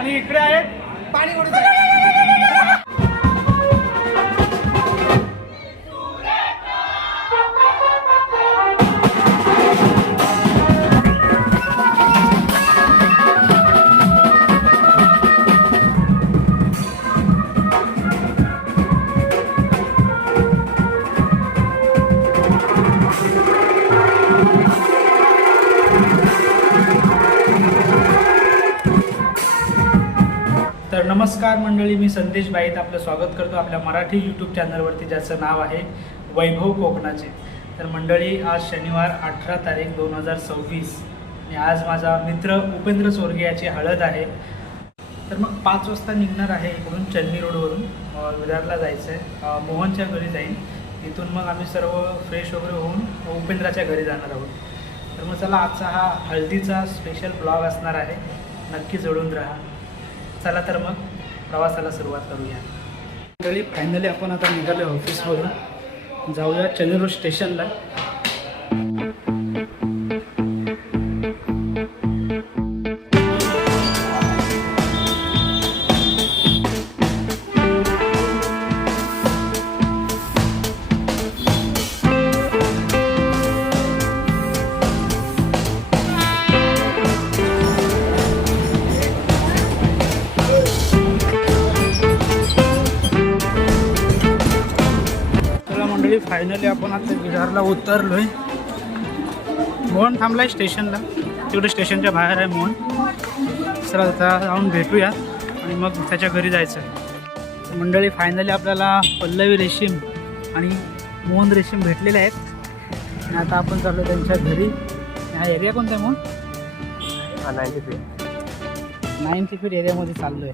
आणि इकडे आहे पाणी ओढत आहे. तर नमस्कार मंडळी, मी संदेश बाईत आपलं स्वागत करतो आपल्या मराठी यूट्यूब चॅनलवरती, ज्याचं नाव आहे वैभव कोकणाचे. तर मंडळी, आज शनिवार 18 तारीख 2026 आणि आज माझा मित्र उपेंद्र चोरगे याची हळद आहे. तर मग 5 वाजता निघणार आहे इकडून चन्नी रोडवरून विरारला जायचं आहे. मोहनच्या घरी जाईन, तिथून मग आम्ही सर्व फ्रेश वगैरे होऊन उपेंद्राच्या घरी जाणार आहोत. तर मग चला, आजचा हा हळदीचा स्पेशल ब्लॉग असणार आहे, नक्की जोडून राहा. चला तर मग प्रवासाला सुरुवात करूया. मंडळी, फायनली आपण आता निघालो ऑफिसवरून, जाऊया चन्नी रोड स्टेशनला. फायनली आपण आता विरारला उतरलोय. मोहन थांबलाय स्टेशनला, तिकडे स्टेशनच्या बाहेर आहे मोहन. चला आता जाऊन भेटूया आणि मग त्याच्या घरी जायचं. मंडळी, फायनली आपल्याला पल्लवी रेशीम आणि मोहन रेशीम भेटलेले आहेत आणि आता आपण चाललो त्यांच्या घरी. हा एरिया कोणता आहे मोहन? 90 फीट एरियामध्ये चाललो आहे,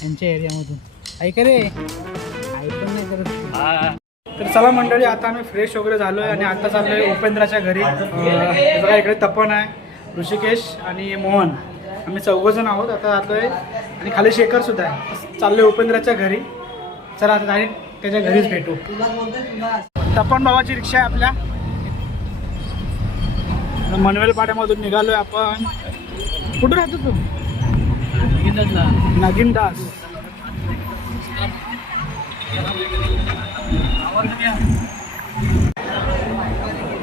त्यांच्या एरियामधून. ऐक रे, ऐकून नाही करत. तर चला मंडळी, आता आम्ही फ्रेश वगैरे झालो आहे आणि आता चाललो आहे उपेंद्राच्या घरी. बघा, इकडे तपन आहे, ऋषिकेश आणि मोहन, आम्ही 4 जण आहोत. आता जातो आहे आणि खाली शेखरसुद्धा आहे. चाललो आहे उपेंद्राच्या घरी. चला आता डायरेक्ट त्याच्या घरीच भेटू. तपन बाबाची रिक्षा आहे आपल्या. मनवेल पाड्यामधून निघालो आहे आपण. कुठं राहतो तू? नागिनदास.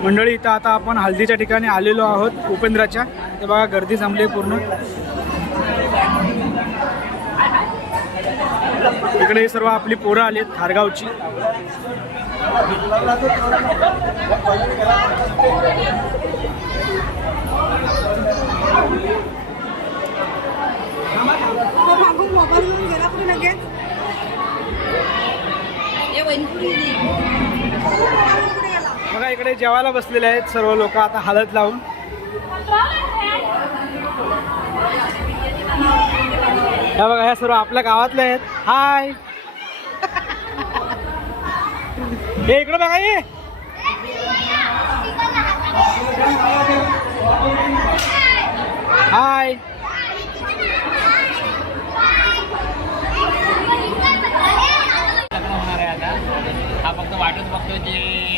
मंडळी, इथं आता आपण हल्दीच्या ठिकाणी आलेलो आहोत उपेंद्राच्या. ते बघा, गर्दी जमली पूर्ण. इकडे सर्व आपली पोरं आली आहेत खारगावची. बघा, इकडे जेवायला बसलेले आहेत सर्व लोक आता हळद लावून. हे बघा, ह्या सर्व आपल्या गावातले आहेत. हाय, हे इकडे बघा, ये. हाय, हा फक्त वाटच बघतोय की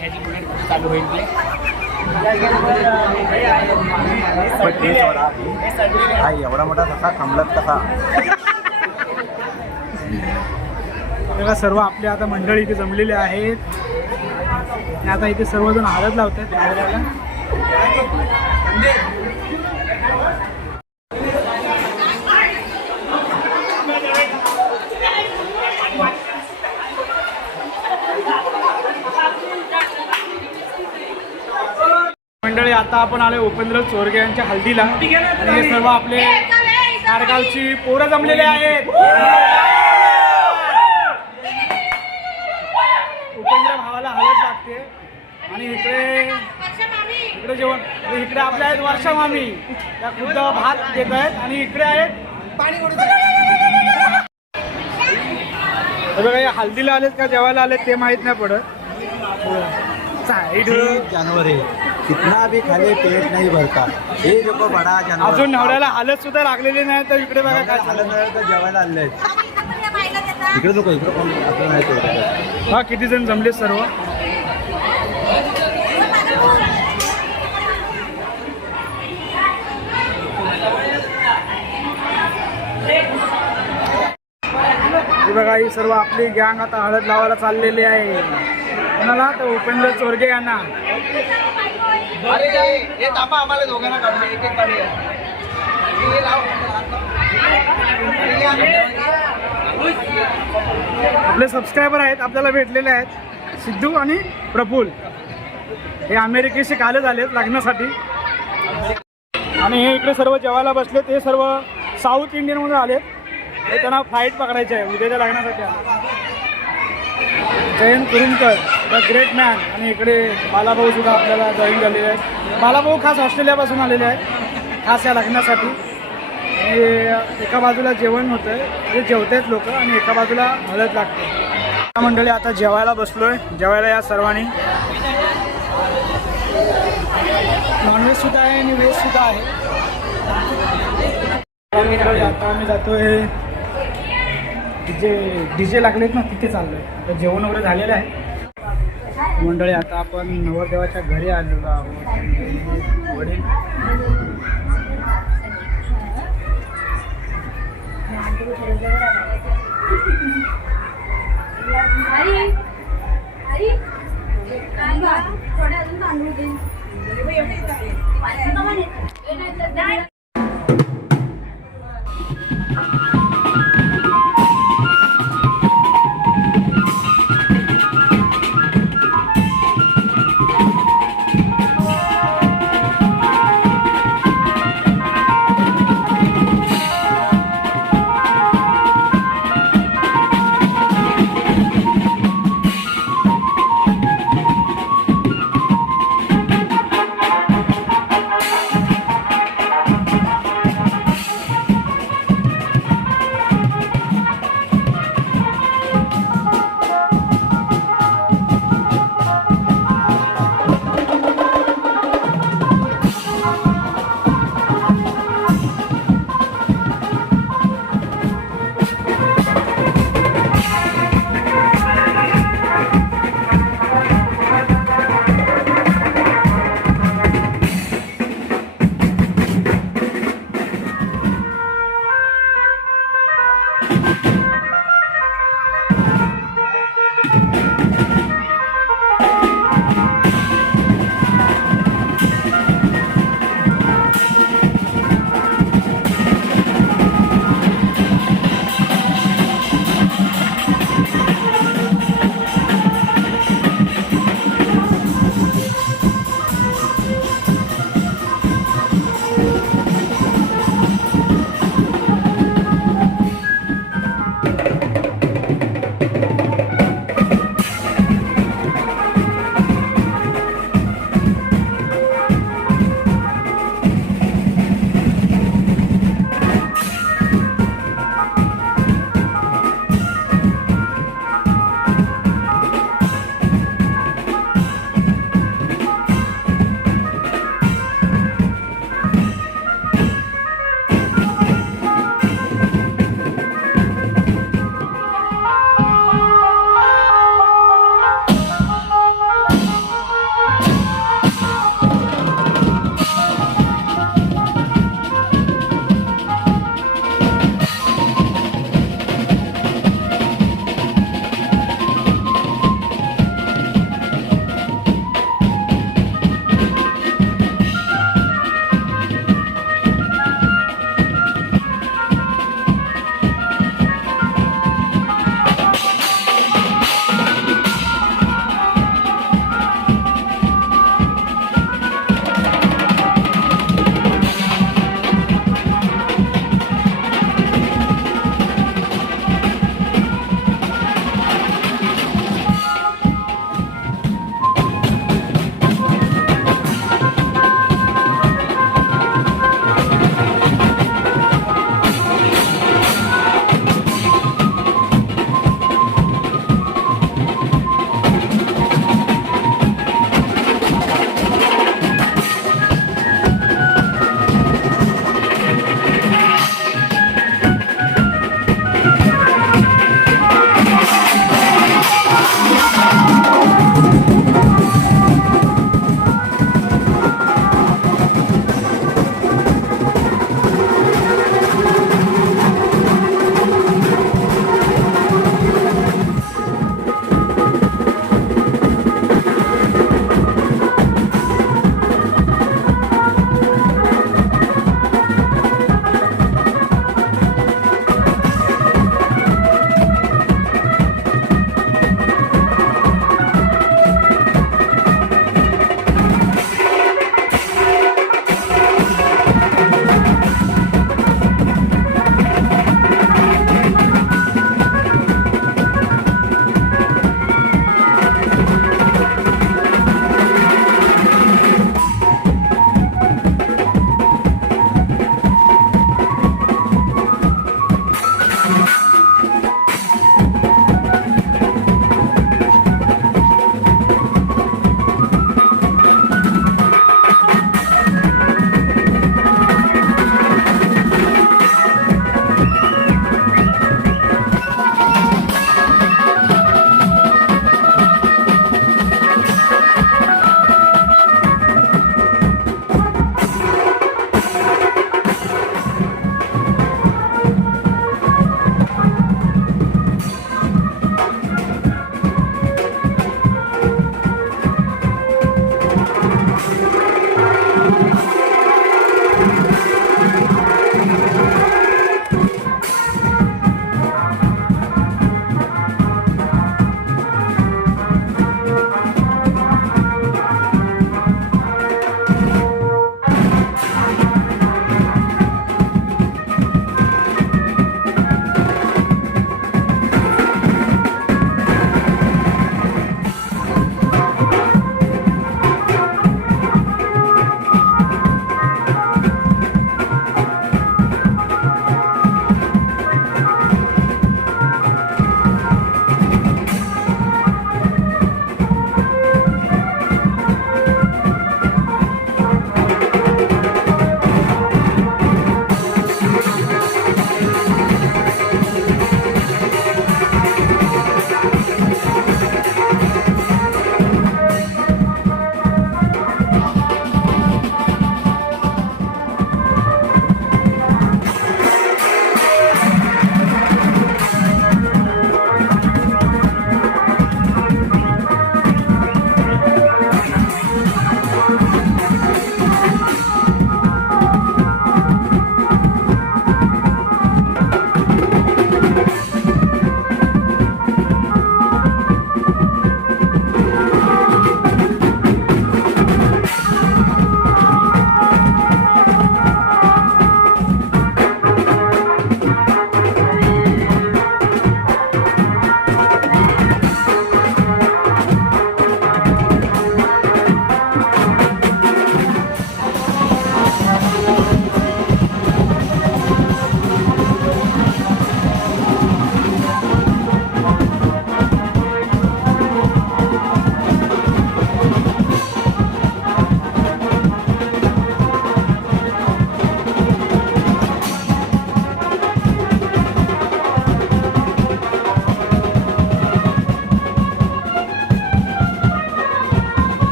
ह्याची बुलेट चालू होईल ते. एवढा मोठा कसा थांबलात कसा? बघा, सर्व आपले आता मंडळी इथे जमलेले आहेत. आता इथे सर्वजण हळद लावतात. मंडळी, आता आपण आलो उपेंद्र चोरगे यांच्या हल्दीला आणि हे सर्व आपले खारगावची पोरं जमलेले आहेत. उपेंद्र भावाला हळद लागते आणि इकडे जेवण. इकडे आपल्या आहेत वर्षा मामी, त्या खुद्द भात देत आहेत आणि इकडे आहेत पाणी ओढत आहेत. बघा, या हल्दीला आलेत का जेवायला आलेत ते माहीत नाही पडत. साईड जानवर है, कितना भी खाले पेट नहीं भरता. हे लोक बडा जानवर. अजून नवऱ्याला हालत सुद्धा लागलेली नाही. तर इकडे बघा काय झालं, तर जेवायला आले आहेत. इकडे लोक, इकडे कोण आपलं नाही. हा, किती जण जमले सर्व. हे बघा ही सर्व आपली गँग आता हळद लावायला चाललेली आहे. कोणाला तर उपेंद्र चोरगे यांना. आम्हाला दोघांना काढून एक एक काढूया. आपले सबस्क्रायबर आहेत आपल्याला भेटलेले आहेत, सिद्धू आणि प्रफुल. हे अमेरिकेशी कालच आलेत लग्नासाठी आणि हे इकडे सर्व जेवायला बसले. ते सर्व साऊथ इंडियनमधून आलेत. हे त्यांना फ्लाईट पकडायचे आहे उद्याच्या लग्नासाठी. जयंत कुरुमकर द ग्रेट मॅन आणि इकडे बालाभाऊ सुद्धा आपल्याला जॉईन झालेले आहेत. बालाभाऊ खास ऑस्ट्रेलियापासून आलेले आहेत खास या लग्नासाठी. आणि एका बाजूला जेवण होतं आहे म्हणजे जेवत आहेत लोक आणि एका बाजूला हळद लागते. या मंडळी आता जेवायला बसलो आहे. जेवायला या सर्वांनी नॉनव्हेजसुद्धा आहे आणि व्हेजसुद्धा आहे. मंडळी आता आम्ही जातो आहे जे डीजे लागलेत ना तिथे चाललो आहे. तर जेवण वगैरे झालेलं आहे. मंडळी आता आपण नवरदेवाच्या घरी आलेलो आहोत. वडील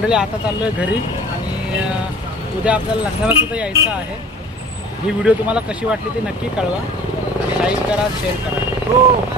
मंडळी आता चाललो आहे घरी आणि उद्या आपल्याला लग्नाला सुद्धा यायचं आहे. ही व्हिडिओ तुम्हाला कशी वाटली ती नक्की कळवा आणि लाईक करा, शेअर करा. हो.